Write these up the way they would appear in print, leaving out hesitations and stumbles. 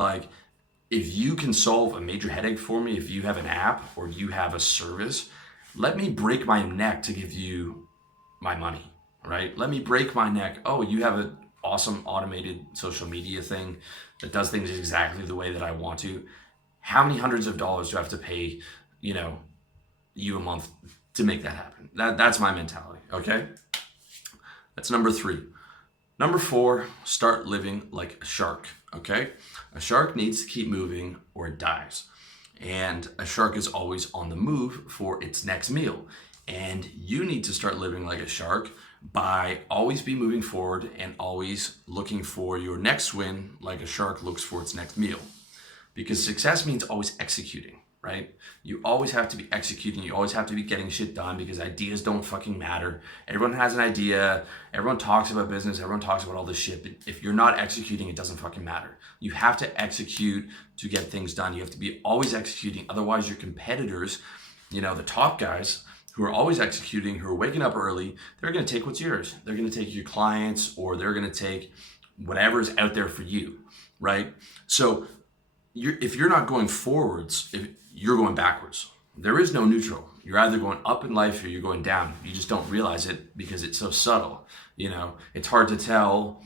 Like, if you can solve a major headache for me, if you have an app or you have a service, let me break my neck to give you my money, right? Let me break my neck. Oh, you have an awesome automated social media thing that does things exactly the way that I want to. How many hundreds of dollars do I have to pay, you know, you a month to make that happen? That's my mentality, okay? That's number 3. Number 4, start living like a shark, okay? A shark needs to keep moving or it dies. And a shark is always on the move for its next meal. And you need to start living like a shark by always be moving forward and always looking for your next win like a shark looks for its next meal. Because success means always executing, right? You always have to be executing. You always have to be getting shit done because ideas don't fucking matter. Everyone has an idea. Everyone talks about business. Everyone talks about all this shit. But if you're not executing, it doesn't fucking matter. You have to execute to get things done. You have to be always executing. Otherwise, your competitors, you know, the top guys who are always executing, who are waking up early, they're going to take what's yours. They're going to take your clients, or they're going to take whatever's out there for you, right? So if you're not going forwards, if you're going backwards. There is no neutral. You're either going up in life or you're going down. You just don't realize it because it's so subtle. You know, it's hard to tell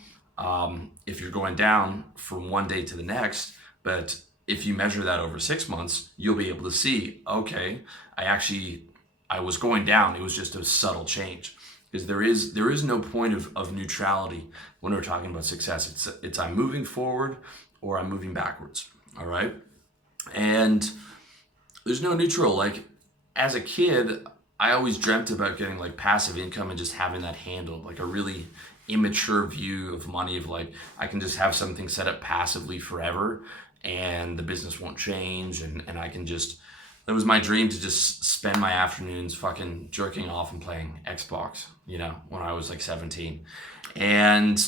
if you're going down from one day to the next, but if you measure that over 6 months, you'll be able to see, okay, I was going down. It was just a subtle change. Because there is no point of neutrality when we're talking about success. It's I'm moving forward or I'm moving backwards. All right. And there's no neutral. Like, as a kid, I always dreamt about getting like passive income and just having that handled, like a really immature view of money of like, I can just have something set up passively forever and the business won't change. And I can just, that was my dream, to just spend my afternoons fucking jerking off and playing Xbox, you know, when I was like 17. And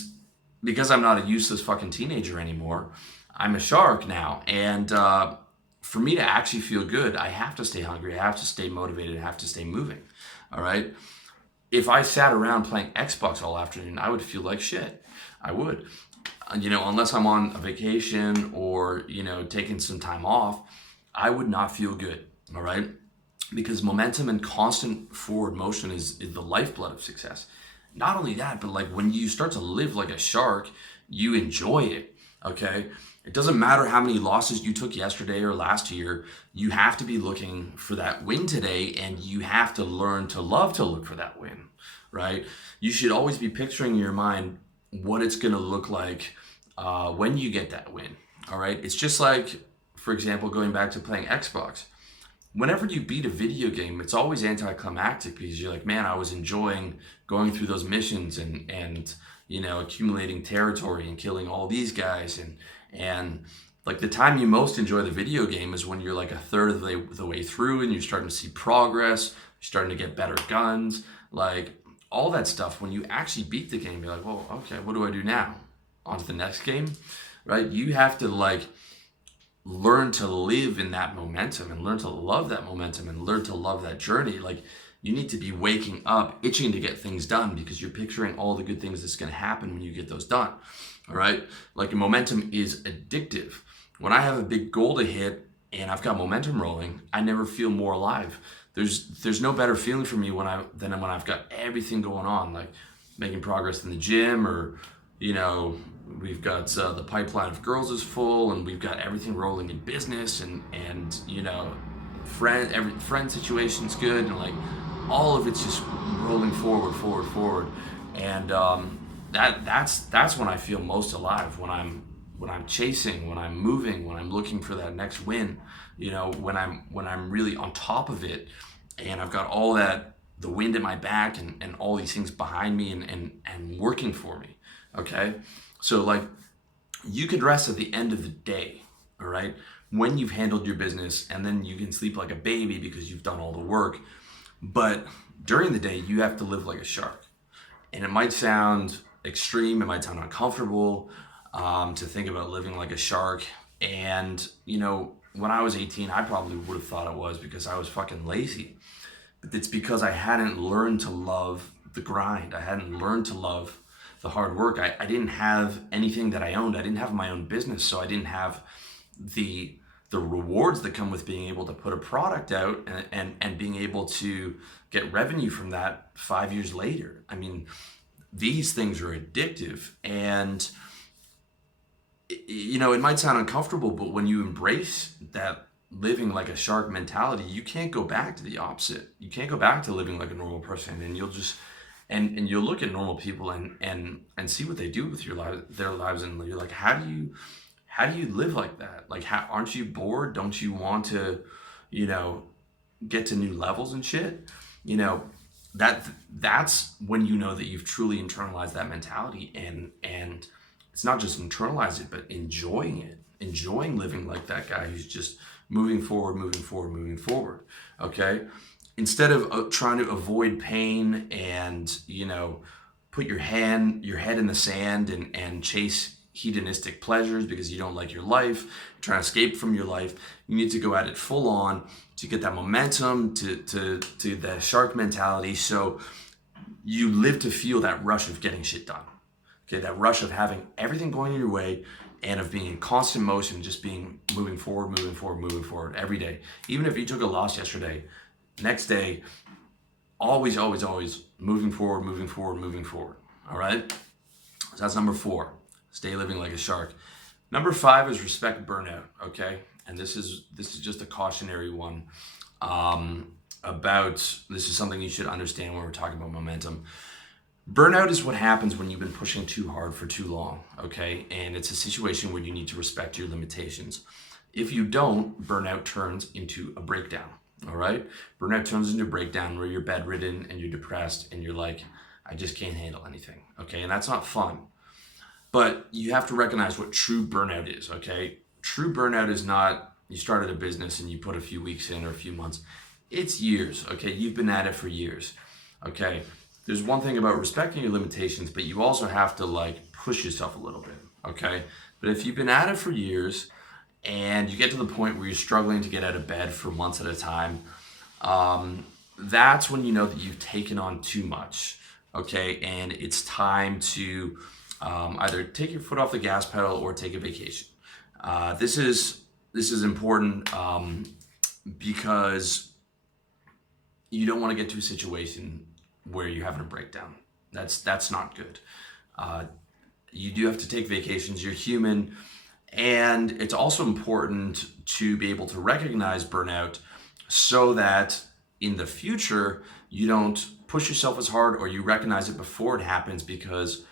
because I'm not a useless fucking teenager anymore, I'm a shark now. And for me to actually feel good, I have to stay hungry. I have to stay motivated. I have to stay moving. All right. If I sat around playing Xbox all afternoon, I would feel like shit. I would. You know, unless I'm on a vacation or, you know, taking some time off, I would not feel good. All right. Because momentum and constant forward motion is the lifeblood of success. Not only that, but like when you start to live like a shark, you enjoy it. Okay. It doesn't matter how many losses you took yesterday or last year. You have to be looking for that win today, and you have to learn to love to look for that win, right? You should always be picturing in your mind what it's going to look like when you get that win, all right? It's just like, for example, going back to playing Xbox. Whenever you beat a video game, it's always anticlimactic because you're like, man, I was enjoying going through those missions and you know, accumulating territory and killing all these guys. And like the time you most enjoy the video game is when you're like a third of the way through and you're starting to see progress, you're starting to get better guns, like all that stuff. When you actually beat the game, you're like, well, okay, what do I do now? On to the next game, right? You have to like learn to live in that momentum and learn to love that momentum and learn to love that journey. Like, you need to be waking up, itching to get things done because you're picturing all the good things that's going to happen when you get those done. All right. Like, momentum is addictive. When I have a big goal to hit and I've got momentum rolling, I never feel more alive. There's no better feeling for me than when I've got everything going on, like making progress in the gym, or, you know, we've got the pipeline of girls is full and we've got everything rolling in business and you know, friend situation's good, and like all of it's just rolling forward. And that's when I feel most alive, when I'm chasing, when I'm moving, when I'm looking for that next win, you know, when I'm really on top of it and I've got all that, the wind at my back and all these things behind me and working for me. Okay. So like, you could rest at the end of the day, all right, when you've handled your business, and then you can sleep like a baby because you've done all the work. But during the day, you have to live like a shark. And it might sound extreme, it might sound uncomfortable to think about living like a shark. And, you know, when I was 18, I probably would have thought it was because I was fucking lazy. But it's because I hadn't learned to love the grind. I hadn't learned to love the hard work. I didn't have anything that I owned. I didn't have my own business, so I didn't have the rewards that come with being able to put a product out and being able to get revenue from that 5 years later. I mean, these things are addictive, and you know, it might sound uncomfortable, but when you embrace that living like a shark mentality, you can't go back to the opposite. You can't go back to living like a normal person, and you'll just and you'll look at normal people and see what they do with their lives, and you're like, how do you live like that? Like, aren't you bored? Don't you want to, you know, get to new levels and shit? You know, that's when you know that you've truly internalized that mentality, and it's not just internalize it, but enjoying it, enjoying living like that guy who's just moving forward, moving forward, moving forward. Okay, instead of trying to avoid pain and, you know, put your head in the sand and chase hedonistic pleasures because you don't like your life, trying to escape from your life. You need to go at it full on to get that momentum, to the shark mentality, so you live to feel that rush of getting shit done. Okay, that rush of having everything going your way and of being in constant motion, just being moving forward, moving forward, moving forward every day. Even if you took a loss yesterday, next day, always, always, always moving forward, moving forward, moving forward. All right? So that's number 4. Stay living like a shark. Number 5 is respect burnout. Okay, and this is just a cautionary one. This is something you should understand when we're talking about momentum. Burnout is what happens when you've been pushing too hard for too long, okay? And it's a situation where you need to respect your limitations. If you don't, burnout turns into a breakdown, all right? Burnout turns into a breakdown where you're bedridden and you're depressed and you're like, I just can't handle anything, okay? And that's not fun. But you have to recognize what true burnout is, okay? True burnout is not you started a business and you put a few weeks in or a few months. It's years, okay? You've been at it for years, okay? There's one thing about respecting your limitations, but you also have to like push yourself a little bit, okay? But if you've been at it for years and you get to the point where you're struggling to get out of bed for months at a time, that's when you know that you've taken on too much, okay? And it's time to either take your foot off the gas pedal or take a vacation. This is important because you don't want to get to a situation where you're having a breakdown. That's not good. You do have to take vacations. You're human. And it's also important to be able to recognize burnout so that in the future, you don't push yourself as hard, or you recognize it before it happens, because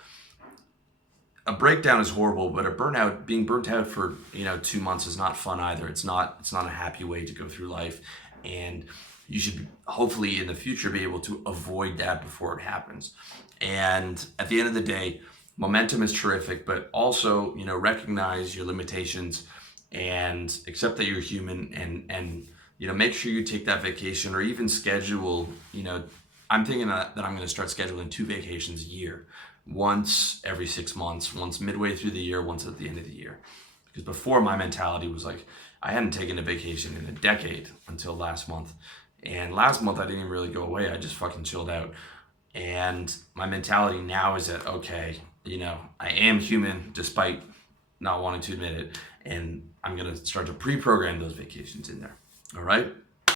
a breakdown is horrible, but being burnt out for 2 months is not fun either. It's not a happy way to go through life, and you should hopefully in the future be able to avoid that before it happens. And at the end of the day, momentum is terrific, but also recognize your limitations and accept that you're human, and make sure you take that vacation, or even schedule. I'm thinking that I'm going to start scheduling 2 vacations a year. Once every 6 months, once midway through the year, once at the end of the year. Because before, my mentality was like, I hadn't taken a vacation in a decade until last month. And last month, I didn't even really go away. I just fucking chilled out. And my mentality now is that, okay, I am human despite not wanting to admit it. And I'm going to start to pre-program those vacations in there. All right?